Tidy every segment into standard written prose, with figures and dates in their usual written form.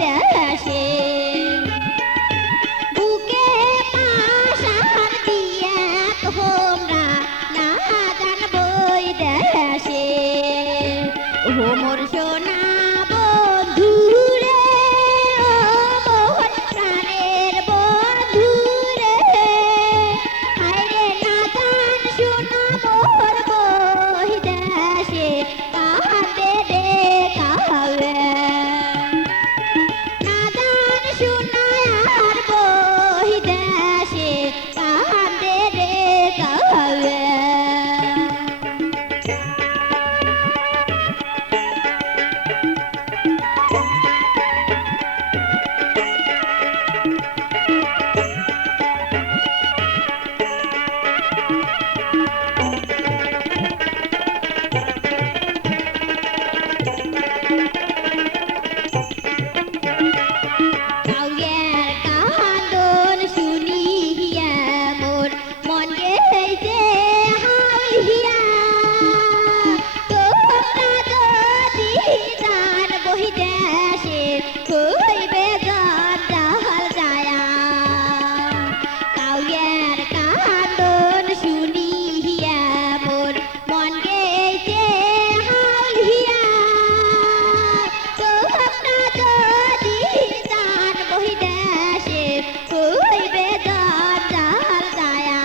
দেশে বুকে পাশার দিয়ে তোমরা না জানবই দেশে ও মোর সোনা বন্ধুরে ও মোর প্রাণের বন্ধুরে হায়রে না জান শোনা মোর বহি দেশে কাঁদে রে কাবে না জান শোনা আর বহি দেশে কাঁদে রে কাবে কাউয়ের কান্দন শুনিয়া মোর মন গেছে হাউলিয়া তোমরা যদি জান বহি দেশে হইবে জঞ্জাল যায়া কাউয়ের কান্দন শুনিয়া মোর মন গেছে হাউলিয়া তোমরা যদি জান বহি দেশে হইবে জঞ্জাল যায়া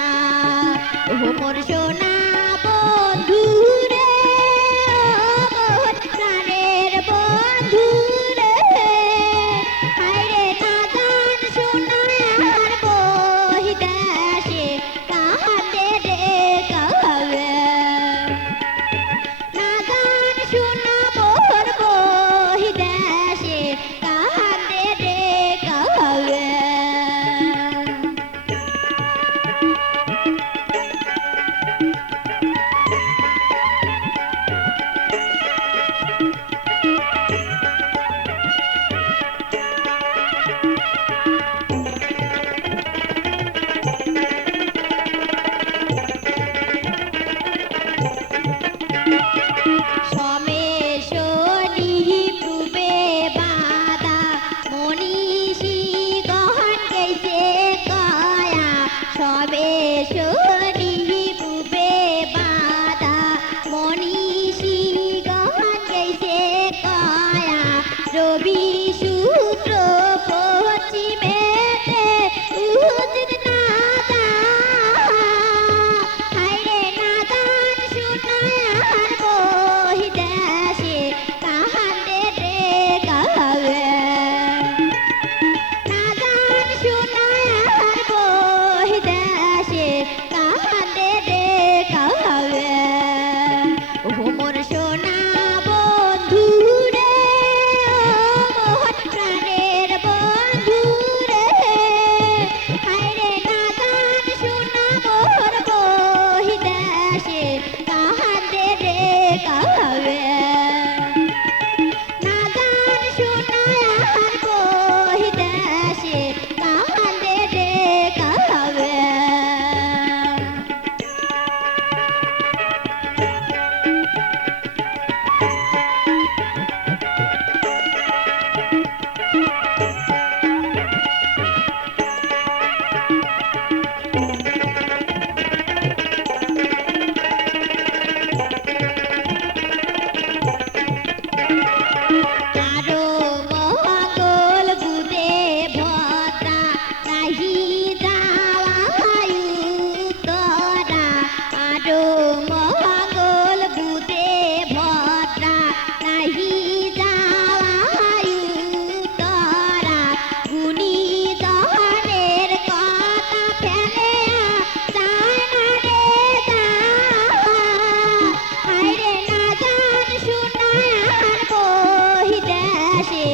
ও মোর সোনা বন্ধুরে ও মোর প্রাণের বন্ধুরে হায়রে না জান শোনা আর বহি দেশে কাঁদে রে কাবে না জান শোনা মোর বহি দেশে কাঁদে রে কাবে সমেশনি পূবে বাদা মনীষী গহন গেছে কয়া সমেশনি পূবে বাদা মনীষী গহন গেছে কয়া রবি শুক্র পশ্চিমেতে উদিত না যা হায়রে না জান শোনা আর বহি দেশে কাঁদে রে কাবে না জান শোনা আর বহি দেশে কাঁদে রে কাবে ও মোর সোনা বন্ধুরে ও মোর প্রাণের বন্ধুরে হায়রে না জান শোনা মোর বহি দেশে কাঁদে রে কাবে না জান শোনা আর বহি দেশে কাঁদে রে কাবে আরো মঙ্গল বুদে ভদ্রা নাহি যাওয়ায়ু তোরা আরো মঙ্গল বুদে ভদ্রা নাহি যাওয়ায়ু তোরা গুণী জহরের কথা ফেলে যায় না রে যা হায়রে না জান শোনা আর বহি দেশে